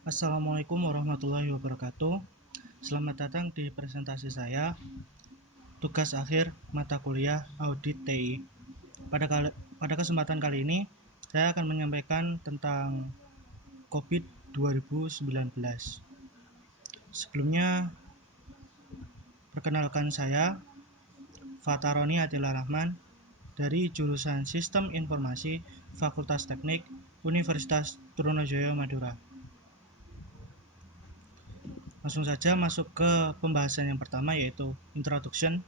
Assalamualaikum warahmatullahi wabarakatuh. Selamat datang di presentasi saya, tugas akhir mata kuliah Audit TI. Pada kesempatan kali ini, saya akan menyampaikan tentang COVID 2019. Sebelumnya, perkenalkan saya, Fataroni Atila Rahman, dari jurusan Sistem Informasi Fakultas Teknik Universitas Trunojoyo Madura. Langsung saja masuk ke pembahasan yang pertama, yaitu Introduction.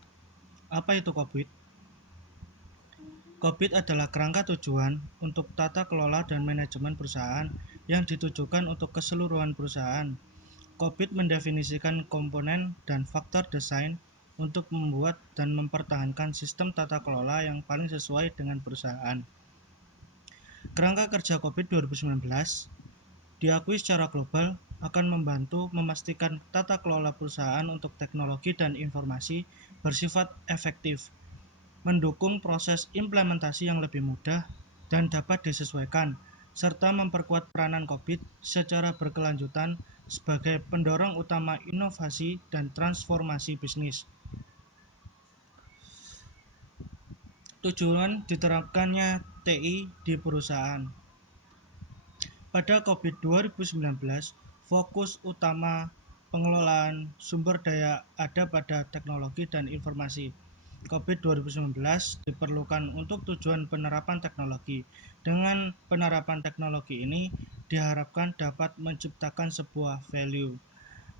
Apa itu COVID? COVID adalah kerangka tujuan untuk tata kelola dan manajemen perusahaan yang ditujukan untuk keseluruhan perusahaan. COVID mendefinisikan komponen dan faktor desain untuk membuat dan mempertahankan sistem tata kelola yang paling sesuai dengan perusahaan. Kerangka kerja COVID 2019 diakui secara global akan membantu memastikan tata kelola perusahaan untuk teknologi dan informasi bersifat efektif, mendukung proses implementasi yang lebih mudah dan dapat disesuaikan, serta memperkuat peranan COVID secara berkelanjutan sebagai pendorong utama inovasi dan transformasi bisnis. Tujuan diterapkannya TI di perusahaan. Pada COVID 2019, fokus utama pengelolaan sumber daya ada pada teknologi dan informasi. COVID 2019 diperlukan untuk tujuan penerapan teknologi. Dengan penerapan teknologi ini diharapkan dapat menciptakan sebuah value.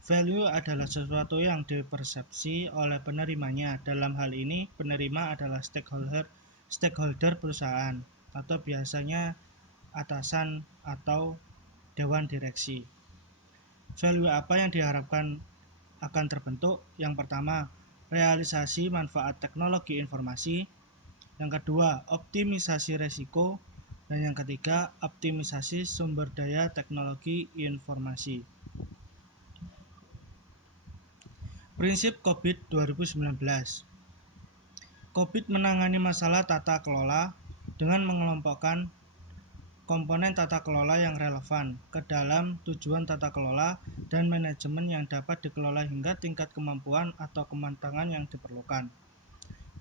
Value adalah sesuatu yang dipersepsi oleh penerimanya. Dalam hal ini, penerima adalah stakeholder perusahaan atau biasanya atasan atau dewan direksi. Value apa yang diharapkan akan terbentuk? Yang pertama, realisasi manfaat teknologi informasi. Yang kedua, optimisasi risiko. Dan yang ketiga, optimisasi sumber daya teknologi informasi. Prinsip COVID 2019. COVID menangani masalah tata kelola dengan mengelompokkan komponen tata kelola yang relevan ke dalam tujuan tata kelola dan manajemen yang dapat dikelola hingga tingkat kemampuan atau kematangan yang diperlukan.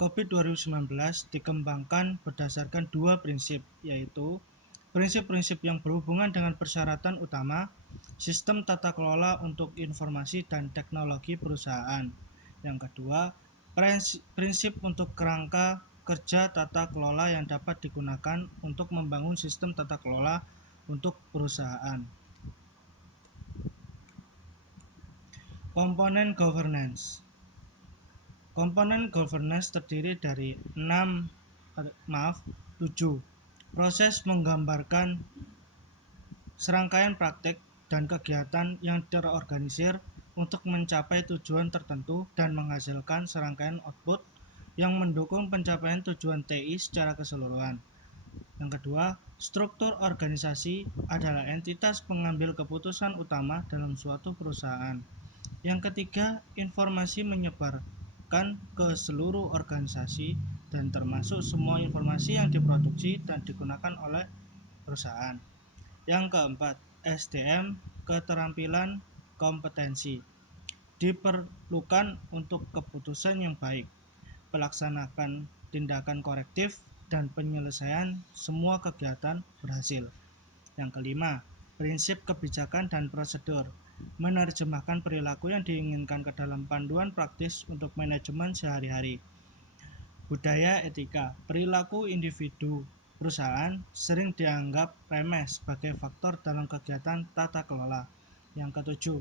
COVID 2019 dikembangkan berdasarkan dua prinsip, yaitu prinsip-prinsip yang berhubungan dengan persyaratan utama, sistem tata kelola untuk informasi dan teknologi perusahaan. Yang kedua, prinsip untuk kerangka kerja tata kelola yang dapat digunakan untuk membangun sistem tata kelola untuk perusahaan. Komponen governance. Komponen governance terdiri dari 7 proses menggambarkan serangkaian praktik dan kegiatan yang terorganisir untuk mencapai tujuan tertentu dan menghasilkan serangkaian output yang mendukung pencapaian tujuan TI secara keseluruhan. Yang kedua, struktur organisasi adalah entitas pengambil keputusan utama dalam suatu perusahaan. Yang ketiga, informasi menyebarkan ke seluruh organisasi dan termasuk semua informasi yang diproduksi dan digunakan oleh perusahaan. Yang keempat, SDM, keterampilan kompetensi, diperlukan untuk keputusan yang baik, pelaksanaan tindakan korektif, dan penyelesaian semua kegiatan berhasil. Yang kelima, prinsip kebijakan dan prosedur, menerjemahkan perilaku yang diinginkan ke dalam panduan praktis untuk manajemen sehari-hari. Budaya etika, perilaku individu perusahaan sering dianggap remeh sebagai faktor dalam kegiatan tata kelola. Yang ketujuh,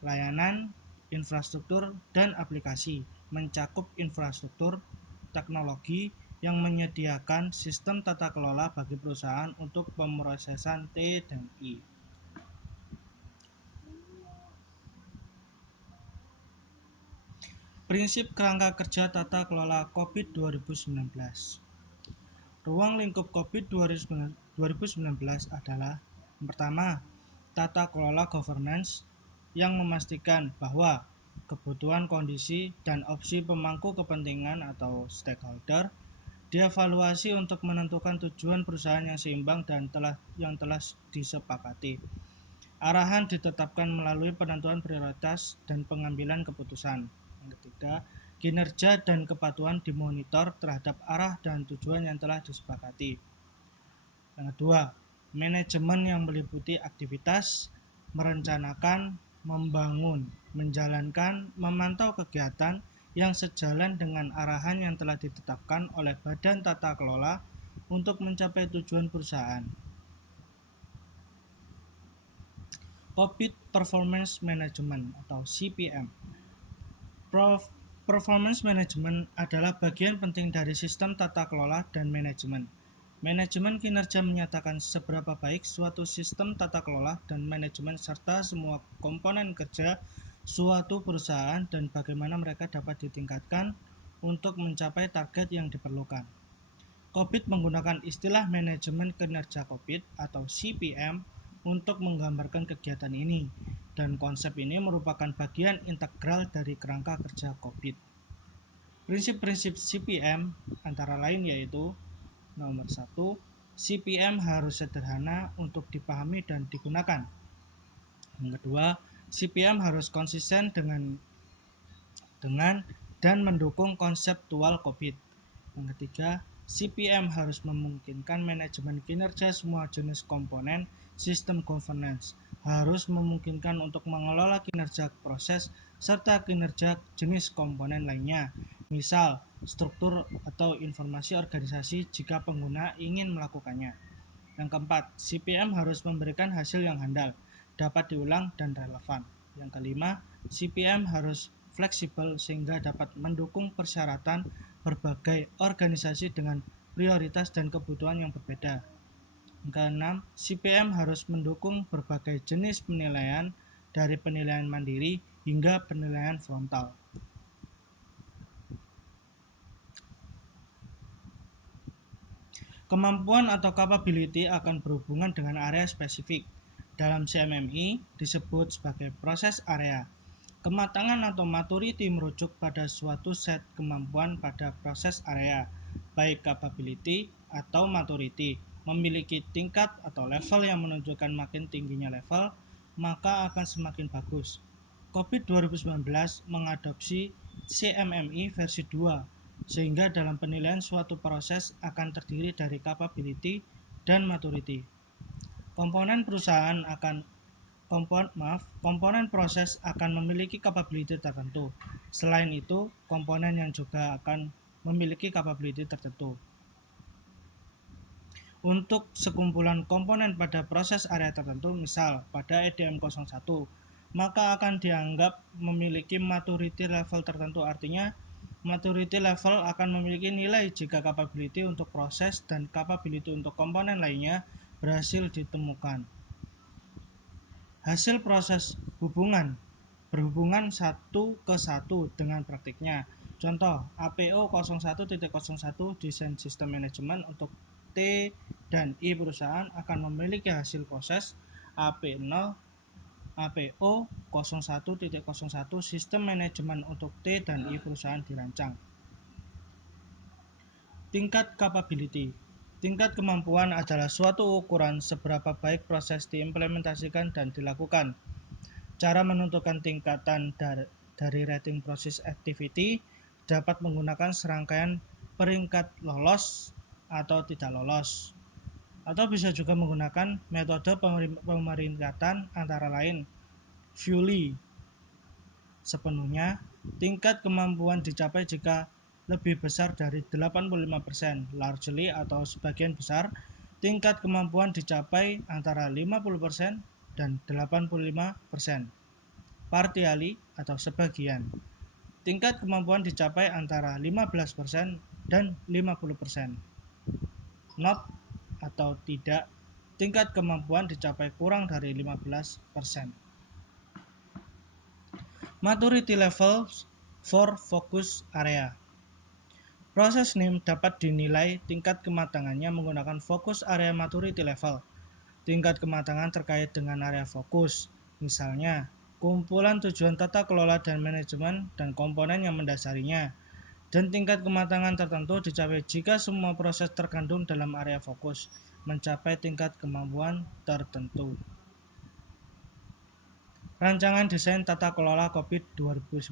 layanan, infrastruktur, dan aplikasi, mencakup infrastruktur, teknologi yang menyediakan sistem tata kelola bagi perusahaan untuk pemrosesan T dan I. Prinsip kerangka kerja tata kelola COVID 2019. Ruang lingkup COVID 2019 adalah yang pertama, tata kelola governance yang memastikan bahwa kebutuhan kondisi dan opsi pemangku kepentingan atau stakeholder dievaluasi untuk menentukan tujuan perusahaan yang seimbang dan yang telah disepakati. Arahan ditetapkan melalui penentuan prioritas dan pengambilan keputusan. Yang ketiga, kinerja dan kepatuhan dimonitor terhadap arah dan tujuan yang telah disepakati. Yang kedua, manajemen yang meliputi aktivitas, merencanakan, membangun, menjalankan, memantau kegiatan yang sejalan dengan arahan yang telah ditetapkan oleh Badan Tata Kelola untuk mencapai tujuan perusahaan. COVID Performance Management atau CPM. Performance Management adalah bagian penting dari sistem tata kelola dan manajemen. Manajemen kinerja menyatakan seberapa baik suatu sistem tata kelola dan manajemen serta semua komponen kerja suatu perusahaan dan bagaimana mereka dapat ditingkatkan untuk mencapai target yang diperlukan. COVID menggunakan istilah manajemen kinerja COVID atau CPM untuk menggambarkan kegiatan ini, dan konsep ini merupakan bagian integral dari kerangka kerja COVID. Prinsip-prinsip CPM antara lain yaitu: nomor 1, CPM harus sederhana untuk dipahami dan digunakan. Yang kedua, CPM harus konsisten dengan dan mendukung konseptual COVID. Yang ketiga, CPM harus memungkinkan manajemen kinerja semua jenis komponen sistem governance, harus memungkinkan untuk mengelola kinerja proses serta kinerja jenis komponen lainnya, misal struktur atau informasi organisasi jika pengguna ingin melakukannya. Yang keempat, CPM harus memberikan hasil yang handal, dapat diulang dan relevan. Yang kelima, CPM harus fleksibel sehingga dapat mendukung persyaratan berbagai organisasi dengan prioritas dan kebutuhan yang berbeda. Yang keenam, CPM harus mendukung berbagai jenis penilaian dari penilaian mandiri hingga penilaian frontal. Kemampuan atau capability akan berhubungan dengan area spesifik. Dalam CMMI disebut sebagai proses area. Kematangan atau maturity merujuk pada suatu set kemampuan pada proses area, baik capability atau maturity, memiliki tingkat atau level yang menunjukkan makin tingginya level, maka akan semakin bagus. COVID 2019 mengadopsi CMMI versi 2, sehingga dalam penilaian suatu proses akan terdiri dari capability dan maturity. Komponen perusahaan akan komponen proses akan memiliki capability tertentu. Selain itu, komponen yang juga akan memiliki capability tertentu. Untuk sekumpulan komponen pada proses area tertentu, misal pada EDM 01, maka akan dianggap memiliki maturity level tertentu. Artinya, maturity level akan memiliki nilai jika capability untuk proses dan capability untuk komponen lainnya berhasil ditemukan. Hasil proses berhubungan satu ke satu dengan praktiknya. Contoh, APO 01.01 desain sistem manajemen untuk T dan I perusahaan akan memiliki hasil proses AP0 APO 01.01 sistem manajemen untuk T dan I perusahaan dirancang. Tingkat capability. Tingkat kemampuan adalah suatu ukuran seberapa baik proses diimplementasikan dan dilakukan. Cara menentukan tingkatan dari rating process activity dapat menggunakan serangkaian peringkat lolos atau tidak lolos, atau bisa juga menggunakan metode pemeringkatan antara lain fully sepenuhnya. Tingkat kemampuan dicapai jika lebih besar dari 85%, largely atau sebagian besar. Tingkat kemampuan dicapai antara 50% dan 85%, partially atau sebagian. Tingkat kemampuan dicapai antara 15% dan 50%, not atau tidak. Tingkat kemampuan dicapai kurang dari 15%. Maturity level for focus area. Proses NIM dapat dinilai tingkat kematangannya menggunakan fokus area maturity level. Tingkat kematangan terkait dengan area fokus, misalnya kumpulan tujuan tata kelola dan manajemen dan komponen yang mendasarinya. Dan tingkat kematangan tertentu dicapai jika semua proses terkandung dalam area fokus mencapai tingkat kemampuan tertentu. Rancangan Desain Tata Kelola COVID 2019.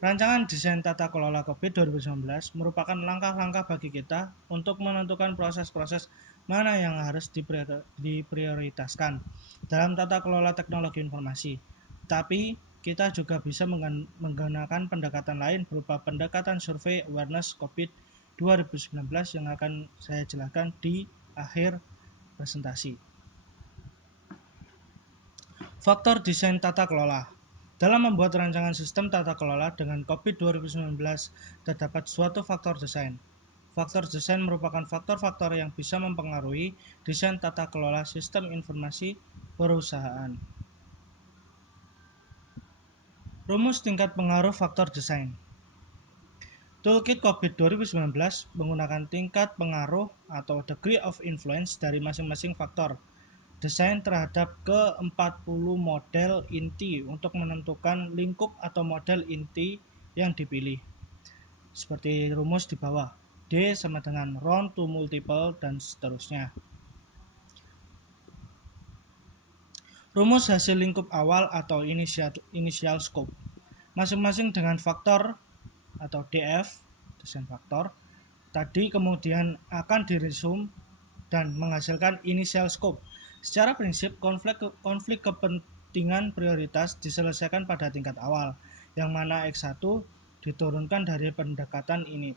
Rancangan Desain Tata Kelola COVID 2019 merupakan langkah-langkah bagi kita untuk menentukan proses-proses mana yang harus diprioritaskan dalam tata kelola teknologi informasi. Tapi kita juga bisa menggunakan pendekatan lain berupa pendekatan survei awareness COVID 2019 yang akan saya jelaskan di akhir presentasi. Faktor desain tata kelola. Dalam membuat rancangan sistem tata kelola dengan COVID 2019, terdapat suatu faktor desain. Faktor desain merupakan faktor-faktor yang bisa mempengaruhi desain tata kelola sistem informasi perusahaan. Rumus tingkat pengaruh faktor desain. Toolkit COVID 2019 menggunakan tingkat pengaruh atau degree of influence dari masing-masing faktor desain terhadap ke-40 model inti untuk menentukan lingkup atau model inti yang dipilih. Seperti rumus di bawah. D sama dengan round to multiple dan seterusnya. Rumus hasil lingkup awal atau initial scope. Masing-masing dengan faktor atau DF, desain faktor, tadi kemudian akan diresum dan menghasilkan initial scope. Secara prinsip, konflik kepentingan prioritas diselesaikan pada tingkat awal, yang mana X1 diturunkan dari pendekatan ini.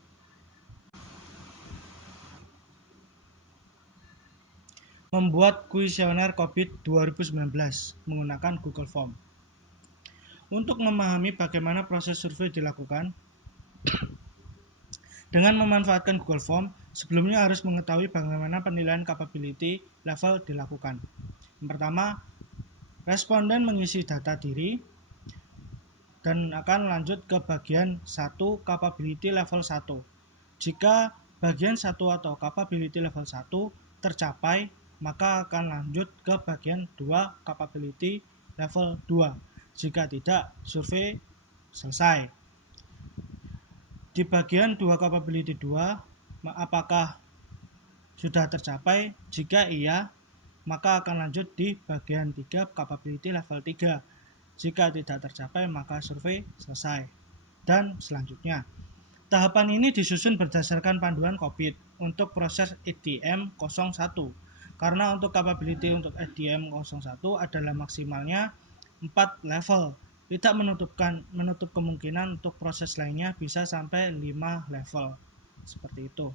Membuat kuesioner COVID 2019 menggunakan Google Form. Untuk memahami bagaimana proses survei dilakukan, dengan memanfaatkan Google Form, sebelumnya harus mengetahui bagaimana penilaian capability level dilakukan. Yang pertama, responden mengisi data diri dan akan lanjut ke bagian 1 capability level 1. Jika bagian 1 atau capability level 1 tercapai, maka akan lanjut ke bagian 2 capability level 2. Jika tidak, survei selesai. Di bagian 2 capability 2, apakah sudah tercapai? Jika iya, maka akan lanjut di bagian 3 capability level 3. Jika tidak tercapai, maka survei selesai. Dan selanjutnya. Tahapan ini disusun berdasarkan panduan COVID untuk proses EDM 01. Karena untuk capability untuk EDM 01 adalah maksimalnya 4 level. Tidak menutup kemungkinan untuk proses lainnya bisa sampai 5 level. Seperti itu.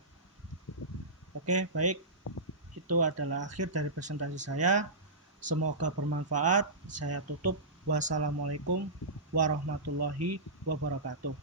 Oke, baik. Itu adalah akhir dari presentasi saya. Semoga bermanfaat. Saya tutup. Wassalamualaikum warahmatullahi wabarakatuh.